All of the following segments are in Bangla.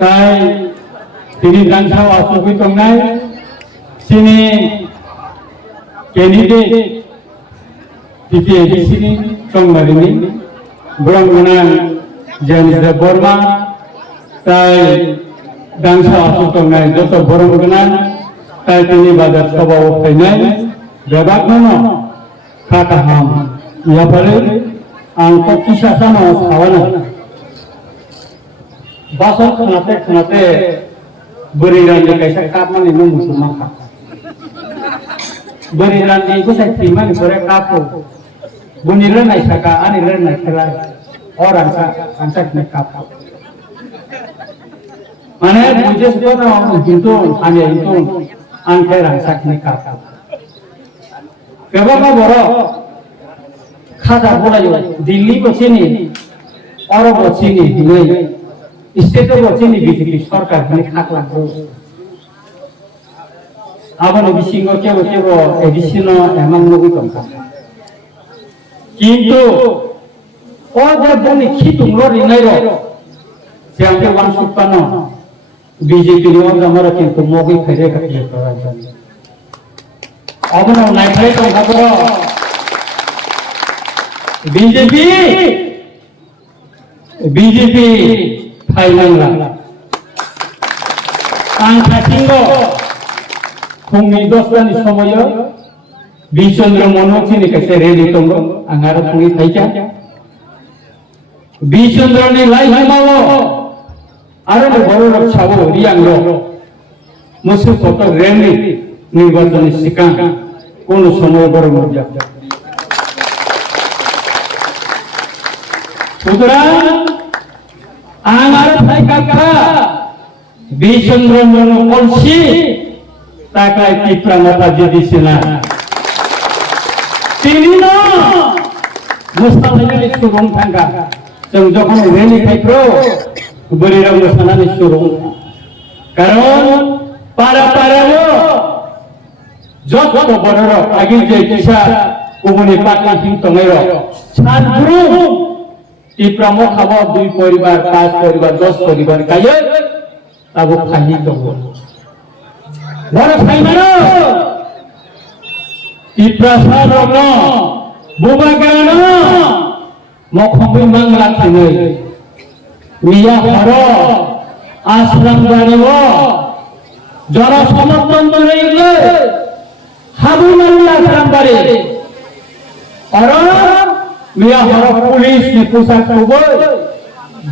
তাই তিনি দানসাও আসবি তংনাই সিনি ক্যান্ডিডেট পিপিএডিসিनि সংবাदिनि ब्रह्मनान जेनिदा बर्मा ताई दानसा असु तंनाय जत बरमगोनां ताई तिनि बाजार सभाव फैनाय बेबागनो खाताहाम याफाले आं ककिसा सामा सावाना बासन खनाते बोरै राननि कायसा कापमानि न मुसलमान खा बोरै राननि गुसाय थैमानि बोरै कापो बुनि रोनाय साका आनि रोनाय खेला और आंसा खिने कापो माने बुझे तो ना हिंदू आनि हिंदू आंखे आंसा खिने कापो केबा बरो खाजा बोलायो दिल्ली बसिनि और बसिनि नै स्टेट बसिनि बीजेपी सरकार नि खाखलाखौ आबानो बिसिङो केबो एडिसिनो एमां नगु दंखा किन्तु ओ जे बनि खितुंलो रिनायरो जेंगे वान सुपानो बीजेपी नि अनगामरा किन्तु मगि खैरे खैरे करायजानि आबानो नायथाय दंखाबरो बीजेपी फाइनांला आं खाथिंगो फुंनि 10टानि समायाव बिचन्द्र मनमोहननि कासे रेडि दंगो आं आरो फुंनि थाइजा बिचन्द्रनि लाइमावो आरो बर' रक्षावो रियांगो मोसौ फट रेलि निर्वाचननि सिगां कोन समय बर' मजा सुतरां आं आरो थाइकाखा बिचन्द्र मनमोहनसि ताकाय किप्रा माता जदिसिना तिनिनो मोसानायनि सुबुं थांगा जों जखन रेलि खायफ्रो बोरैरा मोसानानै सुबुं कारण पारायो जत बरर आगि जे किसा गुबुननि पाटलाथिं तंनायरो सानफ्रु किप्रा मखाबो 2 परिबार 5 परिबार 10 परिबार गायो ताबो खायनि दङ बड़ फाइमानो इप्रासा रंग बुबागानो मखंबि मांगला थाङै मिया हर आश्रम बारिवो जरा समर्थन बरैले हाबु मांगला आश्रम बारि और मिया हर पुलिस नि पोशाकखौबो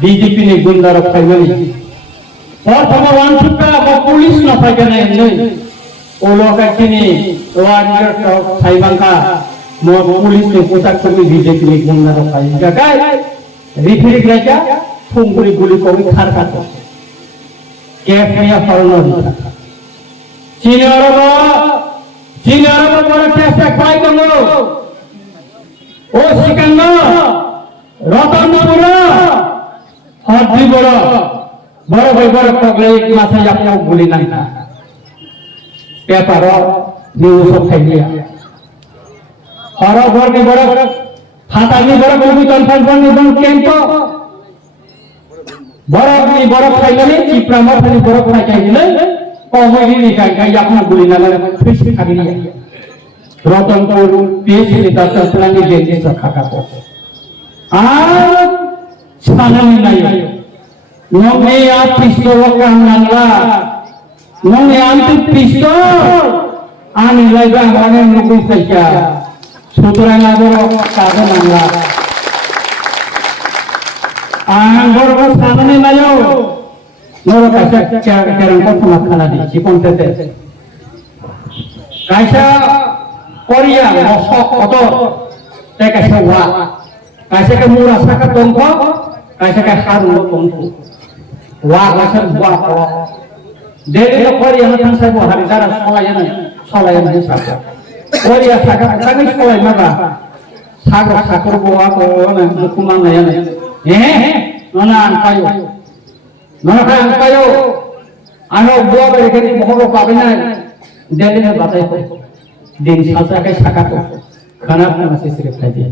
डीजीपी नि गुन्दार फाइमानि प्रथम वानसुका पुलिस न फाइगनाय नै ओलोकाखिनि वानियर थाइबांका म पुलिस नि पोशाकखौ बीजेपी नि गुन्दार फाइगाय रिफिरिक राजा फुंगुरि गुलि कवि खारखातो केफनिया फरनो चिनरब बड़ केसे खाइ दङो ओ सिकांगो रतनपुर हद्दी बड़ भाई बड़ पगले मासा यापनाव गुली नांगा पेपर न्यूज फाइलिया हर घर नि बड़ खाता नि बड़ गुली कन्फर्म नि बड़ केंतो बड़ फाइलनि चिप्रा मथनि बड़ फाइकाइले कमैनि नि गाय यापना गुली नांगा फिस खागिलिया रतनपुर पीएचडी डॉक्टर प्लानि जेनि सखाकाको आ सानानि नायो नंगे आ पिस्तल काम नांला नंगे आंति पिस्तल आनि लाइबा माने नुगै फैसा सुतरां आगर कागो नांला आं बरबो सानानि नायो नरो कासा केरां कथना खानादि सिपनतेते कासा कोरिया मसक अतर ते कासा वा कासा के मुरा साका तंखो कासा के हारु तंखो वा कासा वा देले कोरिया न थांसाय बो हारि दारा सलायन साका कोरिया साका थांनि सलाय माबा सागर साकर बोआ को न मुकुमा नयन नना आंकायो आनो बुआ बे के महरो पाबिना देले ने बताय को दिन सासा के साका को खाना से सिर्फ खाइ दिया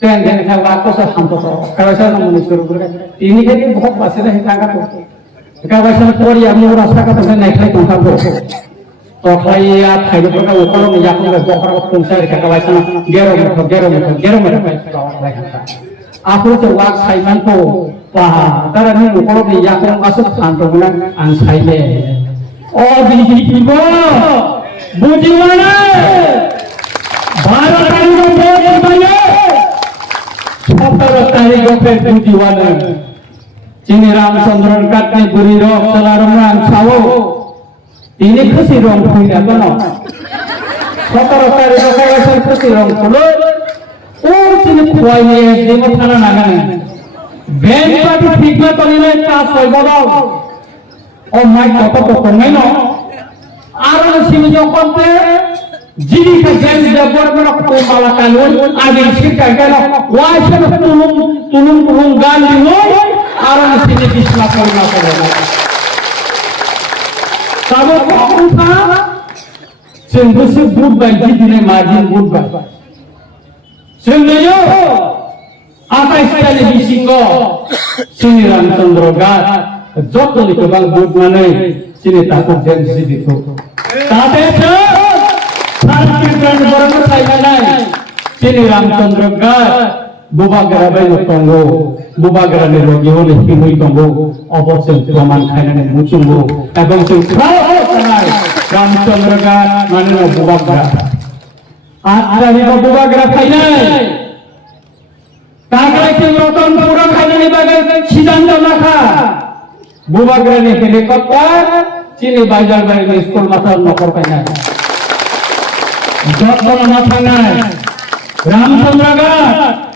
Ten ten ka wa ko sa hamto to. Ka wasa na muni suru gura. Ini ke ni bahut pase na hita ka to. Ka wasa na pori amni rasa ka to na khai to ka to. To khai ya khai do ka ukolo ni ya ko ga bokra ko pungsa ka wasa na gero mo pa ka wa ka. Aku to wa khai man to. Wah, tara ni ukolo ni ya ko masuk santo bulan ang khai le. Oh di ibo. Bujiwana. Bharat ko bolt baye. 17 तारीख पे बुद्धिवान चीनी रामचंद्रन काटने बुरी रोग सलारमान छावो तीन खुशी रोग फुला बनो 17 तारीख को ऐसा खुशी रोग फुलो और चीनी खुआइए देवो थाना नागाने बैंक पार्टी ठीक ना तो नहीं चास होई बोलो और माइक तो नहीं नो आरोन सीमी जो करते Jiri ka jam da borno ko mala kanun adi shirka kana wa shana tulung gandi no aran sini bisma karna pagana tabo ko tha sendusi bud bai jidine majin bud bai sendayo ata istale bisingo sini ramchandra gat jotoli ko bal bud mane sini takut jam sidito tate Sarkirkan borno sainganai sini Ramchandra gat bubagara bai tongo bubagara ni rogi hole himui tongo obosel proman khainane muchungo ebong sing sanai Ramchandra gat maneno bubagara ari bubagara khainai tagai sing roton pura khainane bagai siddhanto nakha bubagara ni helicopter sini bajar bai ni school matar nokor kainai Jotno mathanai Ramchandra gat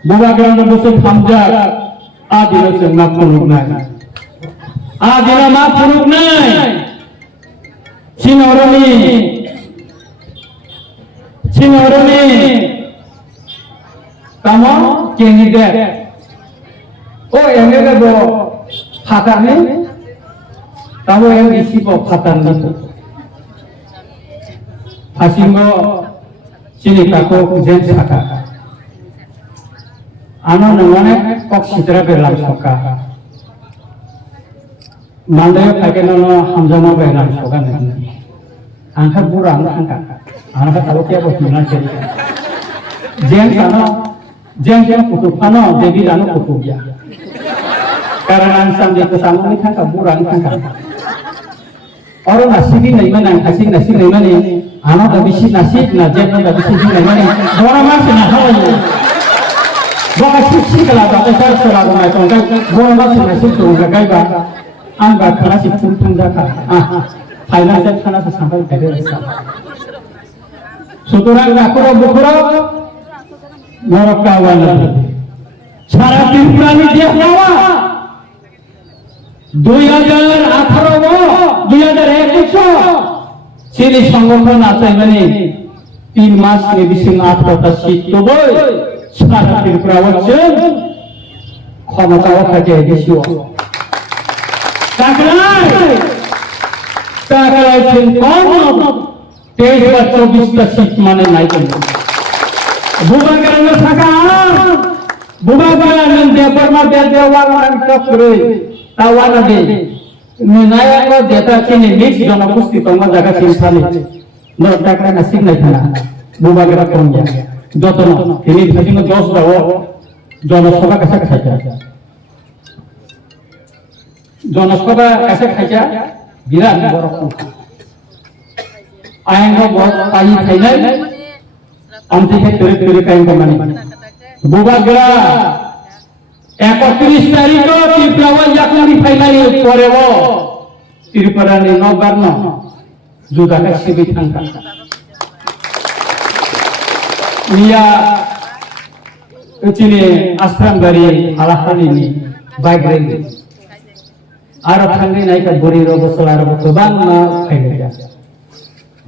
bubagara bose thamjak adilo se na punuk nai adilo ma punuk nai sinoroni tamo keni de o enge de bo phatane tamo em isi bo phatan ni Asingo sini kako jen saka. Ano nangane kok sitra belam soka. Mandayo kake nono hamzama belam soka nani. Angkat bura angkat. Angkat tahu kia bos mana jadi. Jen kutub ano devi ano kutub ya. Karena ansam dia kesama ni kan kabura angkat. Orang nasibi naik mana kasih nasi naik mana. Anak tak bisa nasib, najib tak bisa juga mana. Orang masih nak tahu. Bukan suci kalau tak besar selalu macam tu. Orang masih nasib tu orang kaya. Anda kerana si puntung jaka. Thailand saya kerana sampai ke desa. Suturang rakuro bukuro, norok kawan. Cara tirani dia nawa. 2018 2021 Sini সংগঠন আছে মানে 3 মাস নিবিসিং 18টা শীত তো বই সারা ত্রিপুরা হচ্ছে ক্ষমতাও থাকে বেশিও টাকলাই কম 23 বা 24টা শীত মানে নাই কোনো ভূভাগের থাকা ভূভাগের দেববর্মা দেওয়াল করে তাওয়ানা দে Naya ko data sini mix jono kusti tongma jaga simsali no takra na signal thana bubagara konja jotono ini thajino jos dawo jono soba kasa khaja jono soba kasa khaja biran borok ayengo bahut pai thainai amti ke tere kain kamani bubagara 31 तारीख को त्रिपुरा यात्री फाइनली परेबो त्रिपुरा नि नगरन जुदा का सिबि थांका निया चिने आश्रम गरी आलाहानि नि बाइक रेंगे आरो थांगे नायका बोरि रो बसलार गोबां फाइनलिया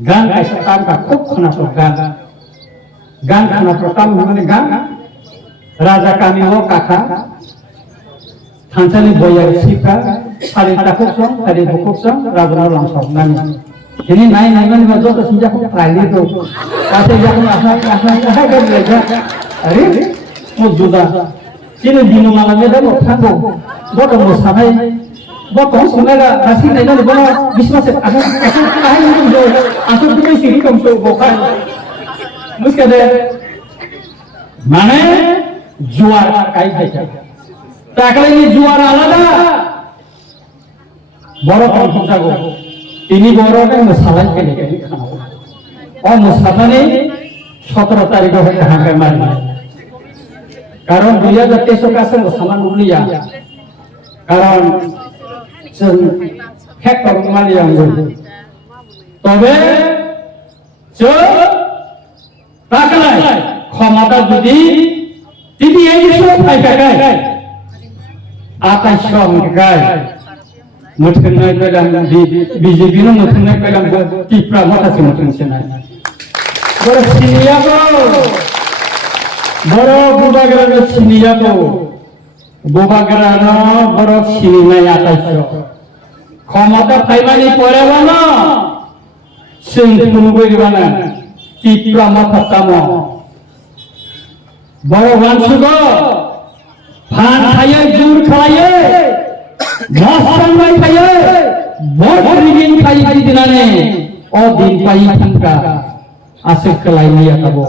गान कायसा काम का खूब खोनासो गान खोनासो काम माने गान राजा कामी हो काका थांसानि बोया सिका सारि ताकुसं सारि बुकुसं राजना लांसं नानि ini naik naik bazo to sinja ko prali to ase ja ko asa asa ka ga hari মজুদা চিনি দিনো মালামে দাও থাকো বড় মোসানাই বড় সোনারা হাসি নাই না বড় বিশ্বাসে আসল আসল কাহিনী কিন্তু আসল তুমি সিরি কম সব গোখায় মুসকাদে মানে জুয়ার কাই দেখা তাকলে এই জুয়ার আলাদা বড় কম যাগো তিনি বড়টা মশালাই কেনে কেনে খাওয়া ও মশাবানে 17 তারিখ হতে হাঁকায় মারবে কারণ 2023 কাছে সমান উলিয়া কারণ হ্যাক করব মালিয়া তবে তাকলাই ক্ষমতা যদি তিনি এই সব ফাইকায় আকাশ সংখ্যায় মুঠেন নয় পেলাম বিজেপি নো মুঠেন নয় পেলাম টিপরা মাথাছে মুঠেন সেনাই বড় সিনিয়া বড় বুবাগ্রাম সিনিয়া বুবাগ্রাম বড় সিনিমাই আকাশ ক্ষমতা ফাইমানি পড়েব না সিং ফুলবইবানা টিপরা মাথাতাম বড় বানসুগ ফান খাইয়ে জুর খাইয়ে মস্তান মাই খাইয়ে বড় রিগিং খাইয়ে দিনানে ও দিন পাই থাকা আসে কলাই নিয়া খাবো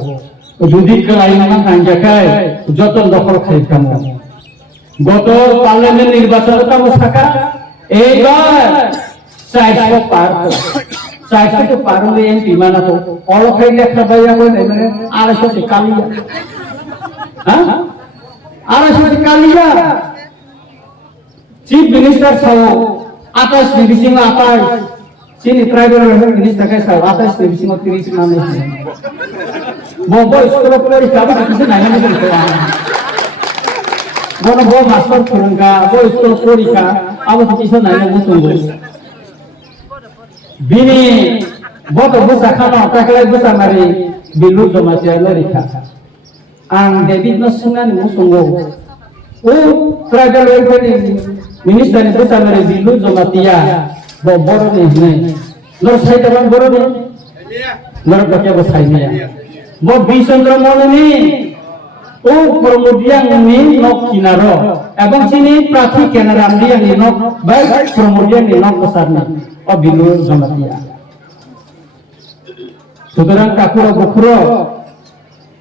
যদি কলাই না খাঞ্জাকায় যত দখল খাইতাম গত পার্লামেন্ট নির্বাচন কাম থাকা এইবার 400 পার 400 পার হলে এমপি মানাতো অলখাই লেখা বাইয়া বলে 250 কালিয়া হ্যাঁ 250 কালিয়া চিফ মিনিস্টার সহ 28 ডিভিশন 28 চিনি প্রাইভেট মিনিস্টার কে সহ 28 ডিভিশন 30 নামে বড় স্কুল পড়ি কাবা কিছু নাই না বড় বড় মাস্টার পড়ঙ্গা বড় স্কুল পড়িকা আবার কিছু নাই না বুঝুন বিনি বড় বসা খানা তাকলাই বসা মারি বিলু জমা চাইলে রেখা আং দেবি নসঙ্গান মুসঙ্গো ও প্রাইভেট ওয়েলফেয়ার মিনিস্টার বসা মারি বিলু জমা তিয়া বড় নেই নর সাইতাবান বড় নেই নর বাকি বসাই নেই bo Bisandra Monani o promodia ni nok kinaro ebang sini prati kenaram dia ni nok baik promodia ni nok besarna o bilu jamatia sudarang kakuro bukuro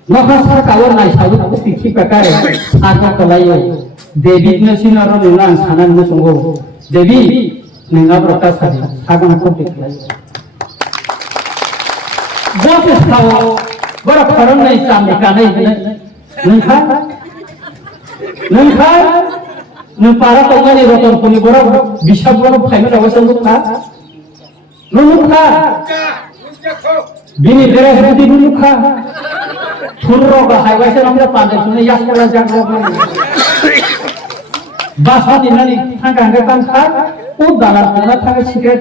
nokasa kawar nai sawu tikhi pakai aga kolayo devi na sinaro nilang sanan mo sunggo devi ninga prata sari sagan ko tiklay bote sawo bora karon nai samne kanai nengkha nengpara tongani roton puni bora bisab bora phaime rawasan lukha nulukha bini deres budi nulukha thurro ga haiwaise amra pande sune yaskala jaglo basa dinani thanga hanga kan kha o dalar pona thanga secret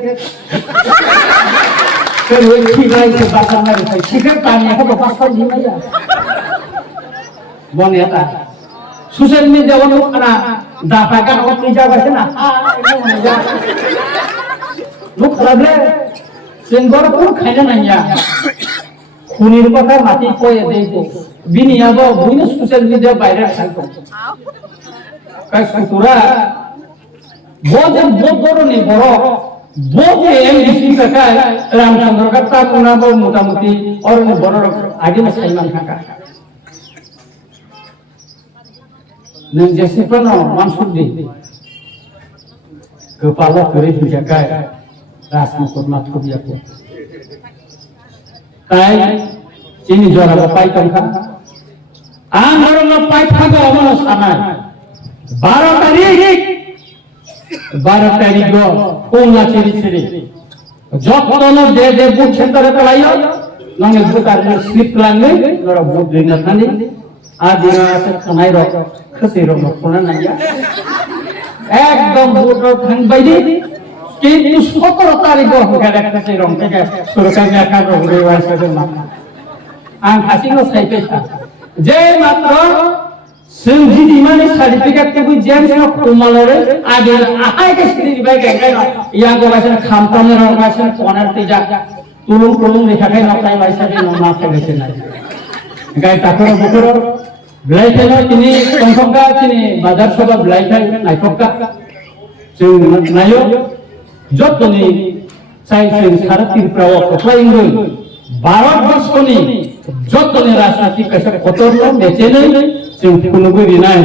Kalau kita itu bahasa mereka, jika tanya apa bahasa ini ya, bon ya tak. Sosial media orang mana dapatkan orang kerja bahasa na, ini mana? Luk kerja, sehingga pun kaya nanya, kunir pakai mati koi deh, bini apa, bini sosial media viral saja. Kayak sutura, bodoh nih borok. बोले एमडीसी का रामचंद्र का ताकुना बो मोटामोटी और वो बड़ा आगे में साइमन का नंग जैसे पनो मानसुदी kepala kiri dijaga rasmu kurmat kubiya ko tai sini juara bapai kan angoro na pai thago amano sanai 12 तारीख को कोंगा चिरी जखनो दे बुट सेंटर तलायो नंगे बुकार स्लिप लांगे नरा बुट दिना थानी आ दिना से खनाई रो खसी रो मखना नाया एकदम बुट थान बायदि কিন্তু 17 तारीख को गरे खसी रो के सुरक्षा में का रो रे वासे के मा आं खासिनो साइपेसा जे मात्र Sengji di mana sertifikat itu jenisnya kumalore ada ahai ke sini baik kan yang gua macam kampanye orang macam konar tidak tulung lihat kan apa yang macam ini nama kerja sini gaya takuro bukuro Belai ini tongkokka ini bazar soba belai naikokka जों नायो जतनी साइसेन सारथि प्राव कथाइंगै भारतवर्षनि जतनी राजनीति कैसे कतरनो मेचेनै जों खुनुबो रिनाय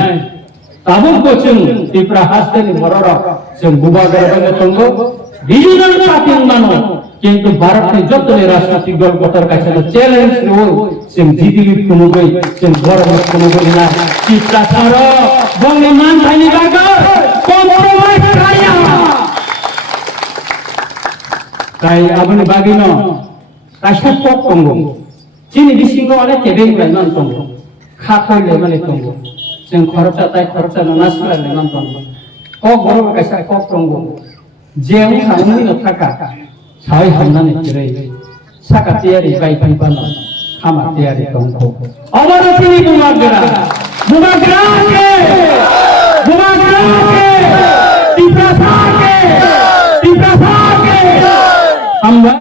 ताबुकबो जों त्रिपुरा हास्टेनि बरर जों बुबागरबो तंगो रिजनल पार्टी मानो किंतु भारतनि जतनी राजनीतिक दल कतर कैसे चैलेंज रो जों जिदिलि खुनुबो जों गरम खुनुबो रिनाय त्रिपुरा सार बंनि मानथायनि बागै कम्प्रमाइज खाया kai abani bagino kasat pok tonggo chini bisingo ale tebeng lai nan tonggo kha khoi le mane tonggo jeng khorcha tai khorcha nanas la le nan tonggo ok boro kaisa pok tonggo jeng hamni no thaka sai hamna ne tirei saka tiari bai pai pana khama tiari tonggo amaro chini bumagra ke tipra